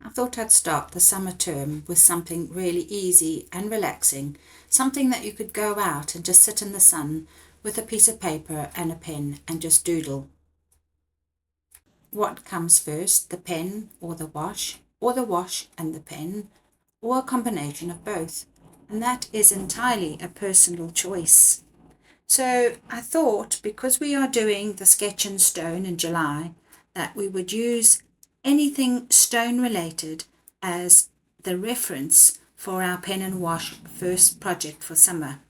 I thought I'd start the summer term with something really easy and relaxing, something that you could go out and just sit in the sun with a piece of paper and a pen and just doodle. What comes first, the pen or the wash and the pen, or a combination of both? And that is entirely a personal choice. So I thought, because we are doing the sketch in stone in July, that we would use anything stone related as the reference for our pen and wash first project for summer.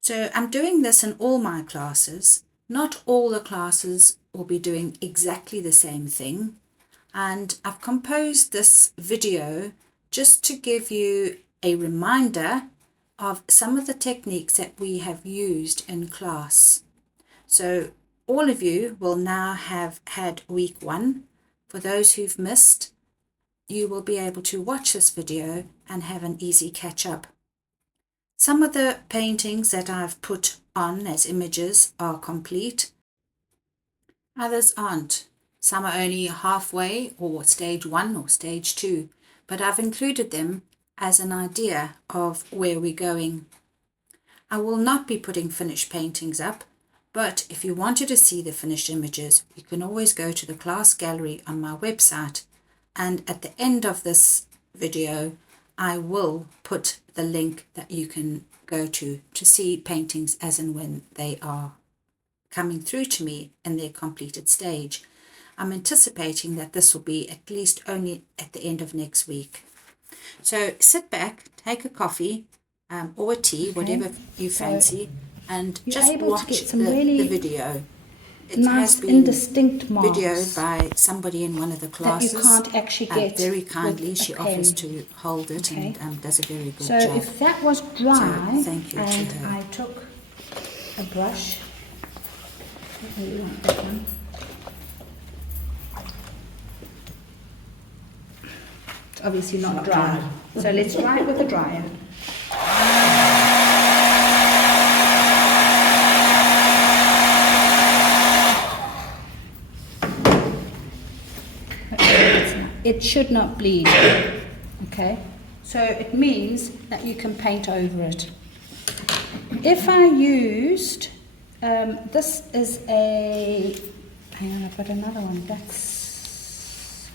So I'm doing this in all my classes. Not all the classes will be doing exactly the same thing. And I've composed this video just to give you a reminder of some of the techniques that we have used in class. So all of you will now have had week 1. For those who've missed, you will be able to watch this video and have an easy catch up. Some of the paintings that I've put on as images are complete. Others aren't. Some are only halfway or stage 1 or stage 2, but I've included them as an idea of where we're going. I will not be putting finished paintings up, but if you wanted to see the finished images, you can always go to the class gallery on my website, and at the end of this video I will put the link that you can go to see paintings as and when they are coming through to me in their completed stage. I'm anticipating that this will be at least only at the end of next week. So sit back, take a coffee or a tea, whatever you fancy, and just watch the video. It has been videoed by somebody in one of the classes that you can't actually get very kindly. She offers to hold it and does a very good job. So if that was dry, so thank you and to her. I took a brush, I really like that one. It's obviously not dry, so let's dry it with a dryer. It should not bleed, okay? So it means that you can paint over it. If I used, this is a, hang on, I've got another one, that's,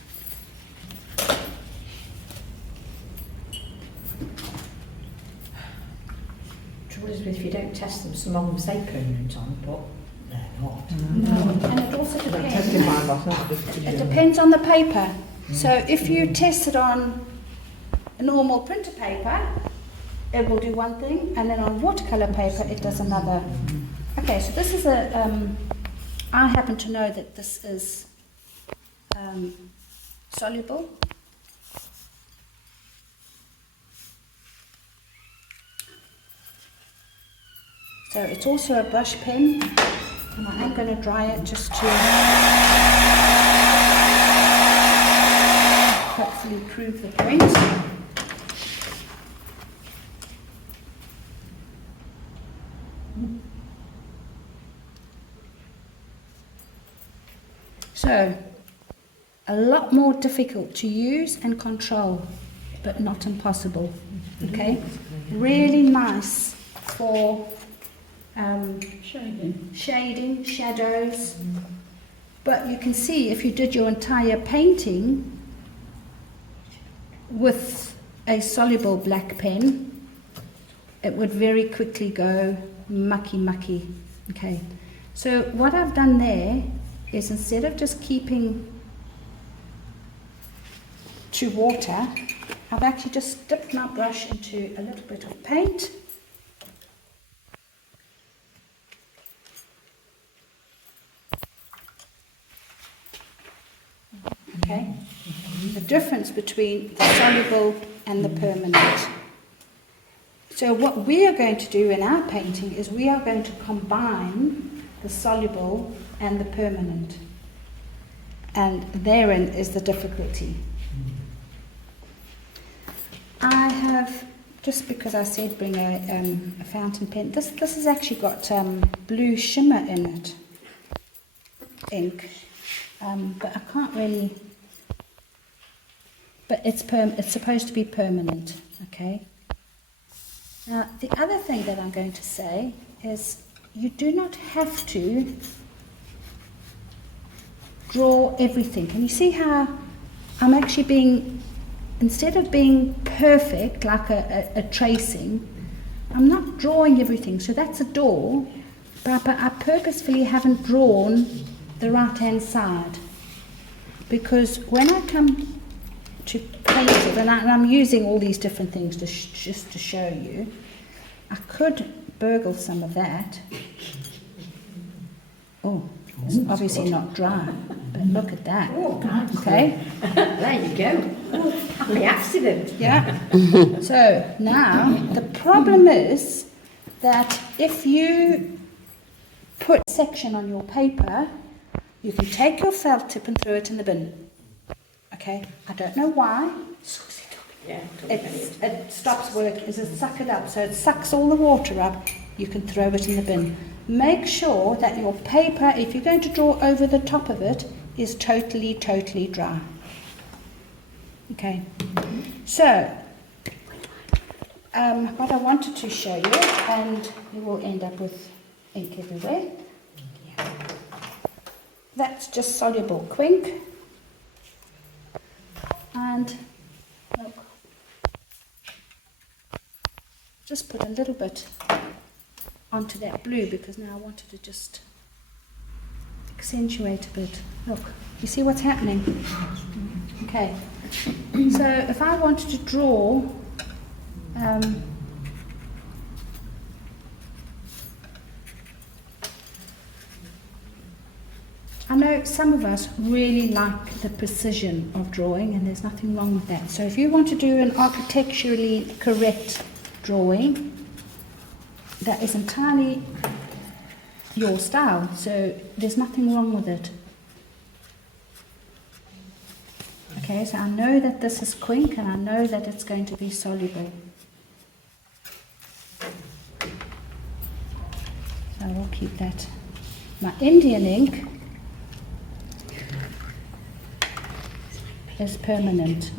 trouble is, if you don't test them, some of them say permanent on, but they're not. no, and it also depends. It depends on the paper. So if you test it on a normal printer paper, it will do one thing, and then on watercolor paper it does another. Okay, so this is a, I happen to know that this is soluble. So it's also a brush pen, and I am going to dry it just to hopefully prove the point. So, a lot more difficult to use and control, but not impossible. Okay, really nice for shading, shadows. But you can see if you did your entire painting with a soluble black pen, it would very quickly go mucky. Okay, so what I've done there is, instead of just keeping to water, I've actually just dipped my brush into a little bit of paint. Okay, the difference between the soluble and the permanent. So what we are going to do in our painting is we are going to combine the soluble and the permanent, and therein is the difficulty. I have, just because I said bring a fountain pen, this has actually got blue shimmer in it, ink, but I can't really but it's supposed to be permanent, okay? Now, the other thing that I'm going to say is you do not have to draw everything. Can you see how I'm actually being, instead of being perfect like a tracing, I'm not drawing everything. So that's a door, but I purposefully haven't drawn the right-hand side, because when I come to paint it, and I'm using all these different things just to show you, I could burgle some of that. Oh, it's obviously not dry, but look at that. Okay, There you go. Happy accident. yeah. So now the problem is that if you put a section on your paper, you can take your felt tip and throw it in the bin. Okay, I don't know why. Yeah, It stops working, it sucks it up, so it sucks all the water up. You can throw it in the bin. Make sure that your paper, if you're going to draw over the top of it, is totally dry. Okay, so what I wanted to show you, and you will end up with ink everywhere, that's just soluble quink, and look, just put a little bit onto that blue because now I wanted to just accentuate a bit. Look, you see what's happening? Okay, so if I wanted to draw I know some of us really like the precision of drawing, and there's nothing wrong with that. So if you want to do an architecturally correct drawing, that is entirely your style, so there's nothing wrong with it. Okay, so I know that this is quink, and I know that it's going to be soluble. So I will keep that. My Indian ink is permanent.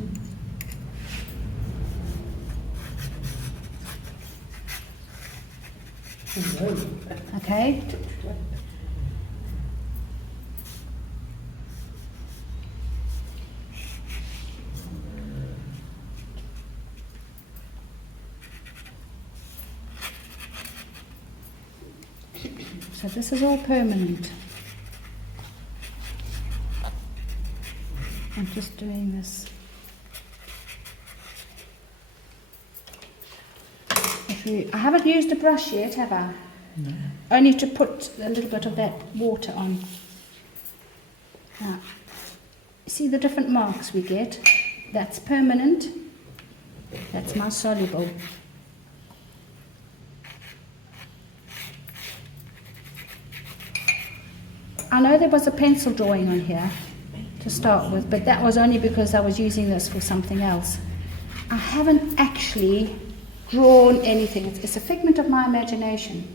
Okay. So this is all permanent. I'm just doing this. I haven't used a brush yet, have I? No. Only to put a little bit of that water on. Now, see the different marks we get? That's permanent. That's my soluble. I know there was a pencil drawing on here to start with, but that was only because I was using this for something else. I haven't actually drawn anything. It's a figment of my imagination,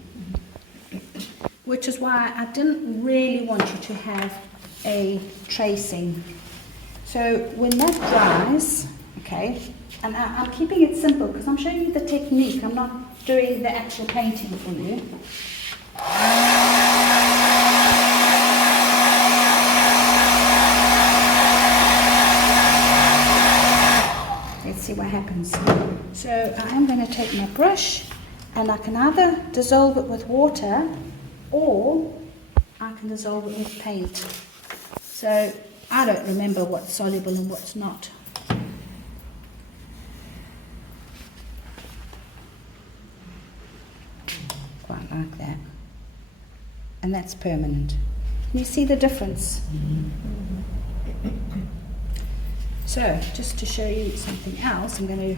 which is why I didn't really want you to have a tracing. So when that dries, okay, and I'm keeping it simple because I'm showing you the technique, I'm not doing the actual painting for you. Let's see what happens. So I am going to take my brush, and I can either dissolve it with water or I can dissolve it with paint. So I don't remember what's soluble and what's not. Quite like that. And that's permanent. Can you see the difference? So, just to show you something else, I'm going to.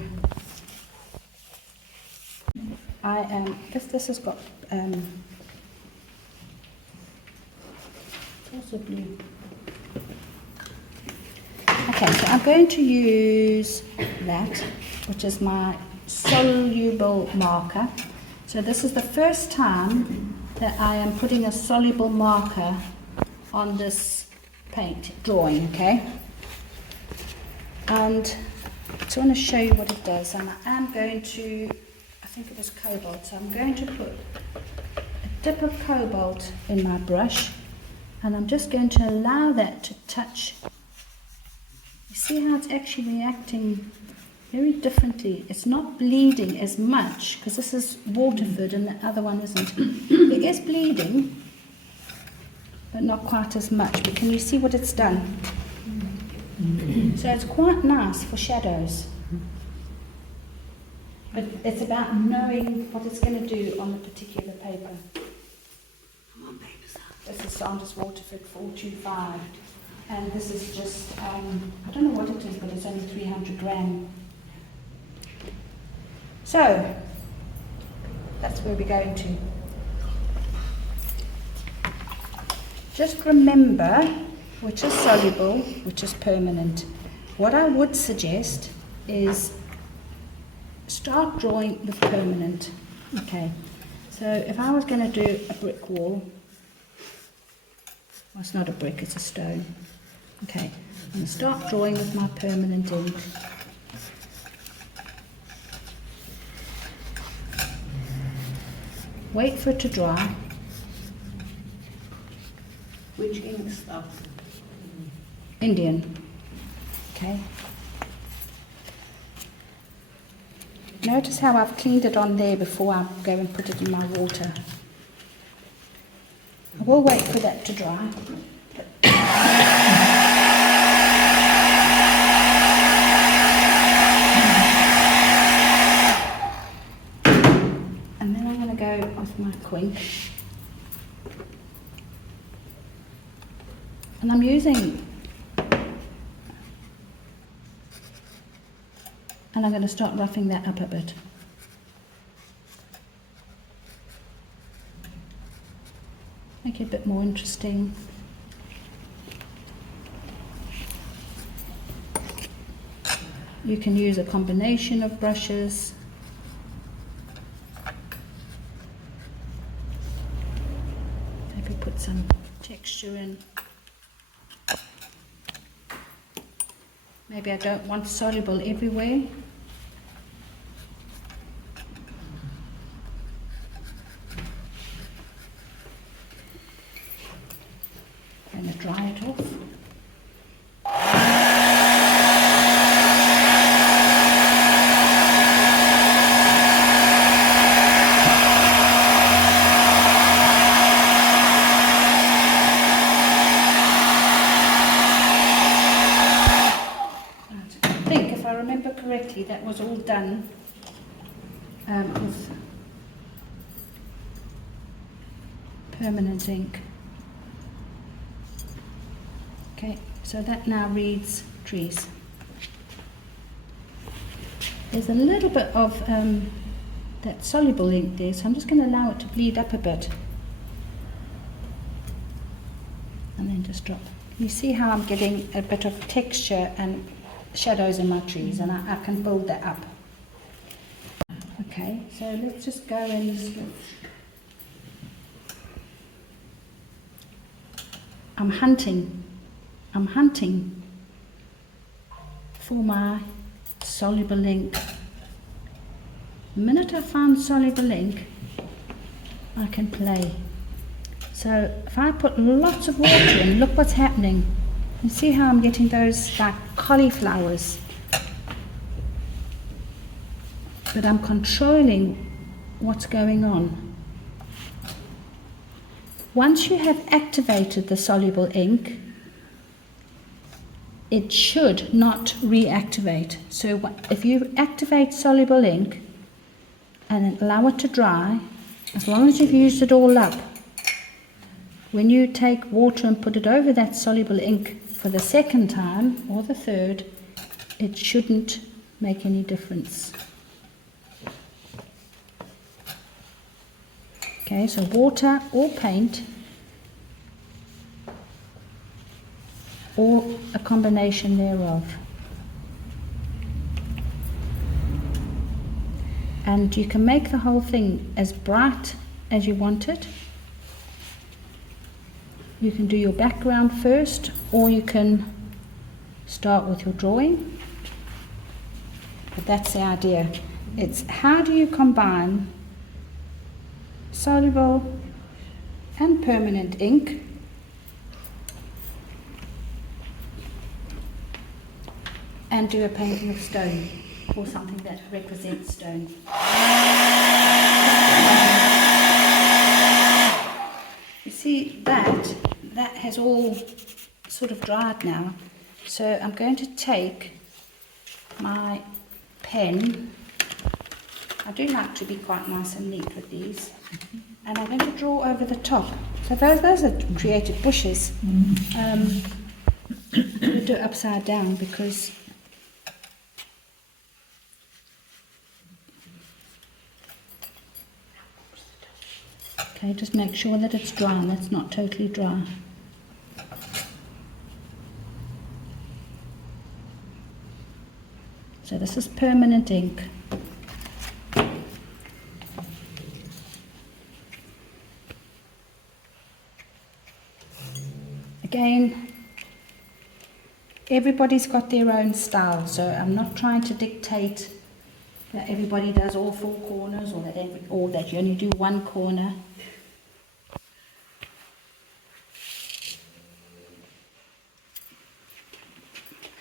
This has got. It's also blue. Okay, so I'm going to use that, which is my soluble marker. So this is the first time that I am putting a soluble marker on this paint drawing. Okay. And I just want to show you what it does. And I am going to, I think it was cobalt, so I'm going to put a dip of cobalt in my brush, and I'm just going to allow that to touch. You see how it's actually reacting very differently. It's not bleeding as much because this is Waterford and the other one isn't. It is bleeding, but not quite as much. But can you see what it's done? So it's quite nice for shadows. But it's about knowing what it's going to do on the particular paper. This is Sanders Waterford 425. And this is just, I don't know what it is, but it's only 300 gram. So, that's where we're going to. Just remember which is soluble, which is permanent. What I would suggest is start drawing with permanent. Okay, so if I was going to do a brick wall, well, it's not a brick, it's a stone. Okay, I'm going to start drawing with my permanent ink. Wait for it to dry. Which ink stuff? Indian. Okay. Notice how I've cleaned it on there before I go and put it in my water. I will wait for that to dry. And then I'm going to go with my quink. And I'm using, and I'm going to start roughing that up a bit. Make it a bit more interesting. You can use a combination of brushes. Maybe put some texture in. Maybe I don't want soluble everywhere. I'm going to dry it off. Correctly, that was all done with permanent ink. Okay, so that now reads trees. There's a little bit of that soluble ink there, so I'm just going to allow it to bleed up a bit. And then just drop. You see how I'm getting a bit of texture and shadows in my trees, and I can build that up. Okay, so let's just go and I'm hunting for my soluble ink. The minute I find soluble ink, I can play. So if I put lots of water in, look what's happening. You see how I'm getting those like cauliflowers? But I'm controlling what's going on. Once you have activated the soluble ink, it should not reactivate. So if you activate soluble ink and then allow it to dry, as long as you've used it all up, when you take water and put it over that soluble ink for the second time or the third, it shouldn't make any difference. Okay, so water or paint or a combination thereof. And you can make the whole thing as bright as you want it. You can do your background first, or you can start with your drawing. But that's the idea. It's how do you combine soluble and permanent ink and do a painting of stone or something that represents stone. You see that has all sort of dried now. So I'm going to take my pen. I do like to be quite nice and neat with these. And I'm going to draw over the top. So those are created bushes. I'm going to do it upside down because okay, just make sure that it's dry and that's not totally dry. So this is permanent ink. Again, everybody's got their own style, so I'm not trying to dictate that everybody does all four corners or that you only do one corner.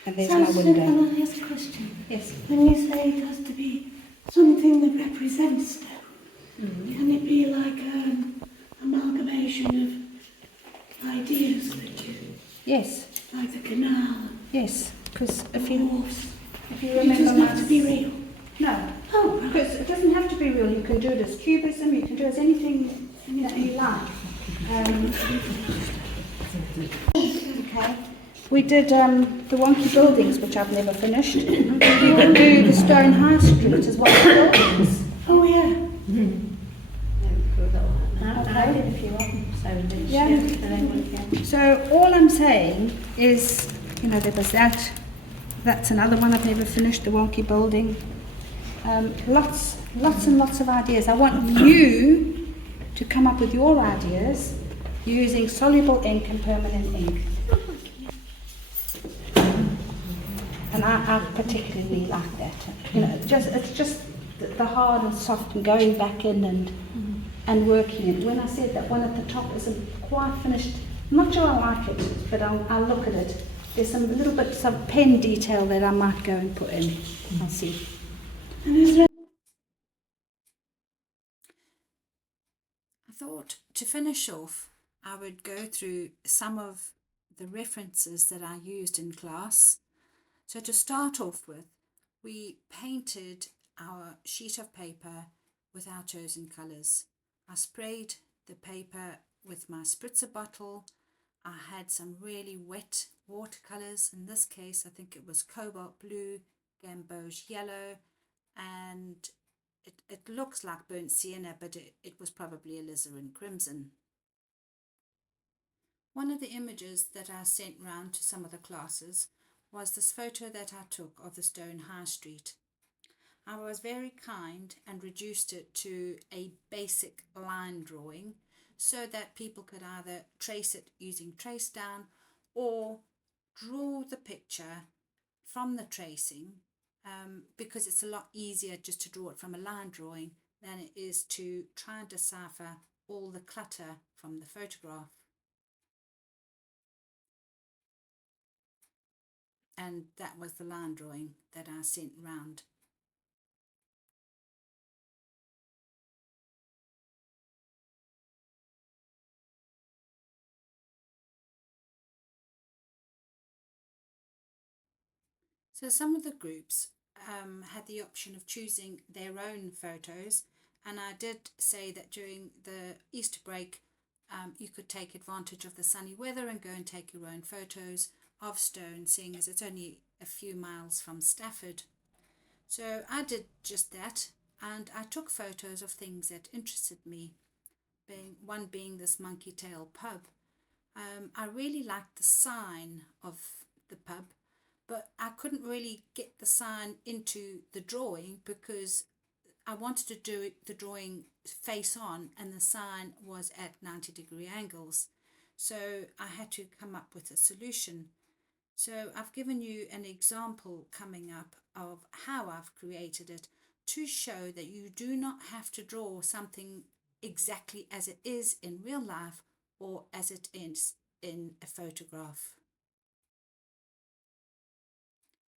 And there's my window. Can I ask a question? Yes. When you say it has to be something that represents stone, can it be like an amalgamation of ideas that you, Yes. like the canal, Yes. Because if the you horse? It remember, doesn't have to be real. No. Oh, Because it doesn't have to be real. You can do it as cubism. You can do it as anything you like. Okay. We did the wonky buildings, which I've never finished. You could do the stone high street as wonky buildings. oh yeah. I did a few of them, so Yeah. So all I'm saying is, there was that. That's another one I've never finished, the wonky building. Lots and lots of ideas. I want you to come up with your ideas using soluble ink and permanent ink. And I particularly like that. It's just the hard and soft and going back in and working it. When I said that one at the top isn't quite finished, I'm not sure I like it, but I'll look at it. There's some little bits of pen detail that I might go and put in. I'll see. I thought to finish off, I would go through some of the references that I used in class. So to start off with, we painted our sheet of paper with our chosen colours. I sprayed the paper with my spritzer bottle. I had some really wet watercolours. In this case, I think it was cobalt blue, gamboge yellow, and it looks like burnt sienna, but it was probably alizarin crimson. One of the images that I sent round to some of the classes was this photo that I took of the Stone High Street. I was very kind and reduced it to a basic line drawing so that people could either trace it using trace down or draw the picture from the tracing, because it's a lot easier just to draw it from a line drawing than it is to try and decipher all the clutter from the photograph. And that was the line drawing that I sent round. So some of the groups had the option of choosing their own photos, and I did say that during the Easter break you could take advantage of the sunny weather and go and take your own photos of Stone, seeing as it's only a few miles from Stafford. So I did just that, and I took photos of things that interested me, one being this Monkey Tail pub. I really liked the sign of the pub, but I couldn't really get the sign into the drawing because I wanted to do the drawing face on and the sign was at 90-degree angles. So I had to come up with a solution. So I've given you an example coming up of how I've created it to show that you do not have to draw something exactly as it is in real life or as it is in a photograph.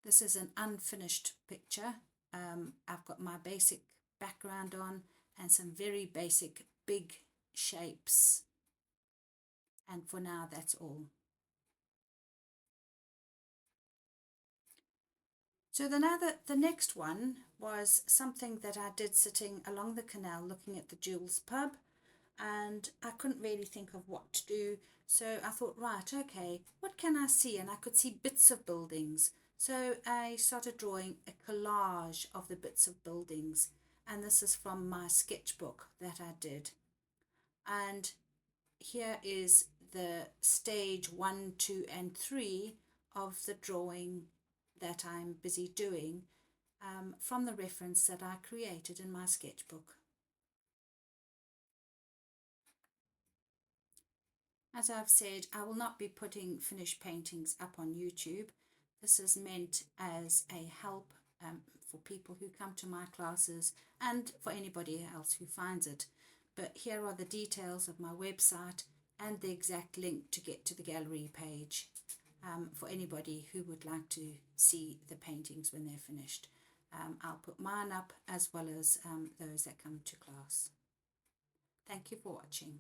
This is an unfinished picture. I've got my basic background on and some very basic big shapes. And for now, that's all. So the next one was something that I did sitting along the canal looking at the Jules pub, and I couldn't really think of what to do. So I thought, right, okay, what can I see? And I could see bits of buildings. So I started drawing a collage of the bits of buildings. And this is from my sketchbook that I did. And here is the stage 1, 2, and 3 of the drawing that I'm busy doing from the reference that I created in my sketchbook. As I've said, I will not be putting finished paintings up on YouTube. This is meant as a help for people who come to my classes and for anybody else who finds it. But here are the details of my website and the exact link to get to the gallery page for anybody who would like to see the paintings when they're finished. I'll put mine up as well as those that come to class. Thank you for watching.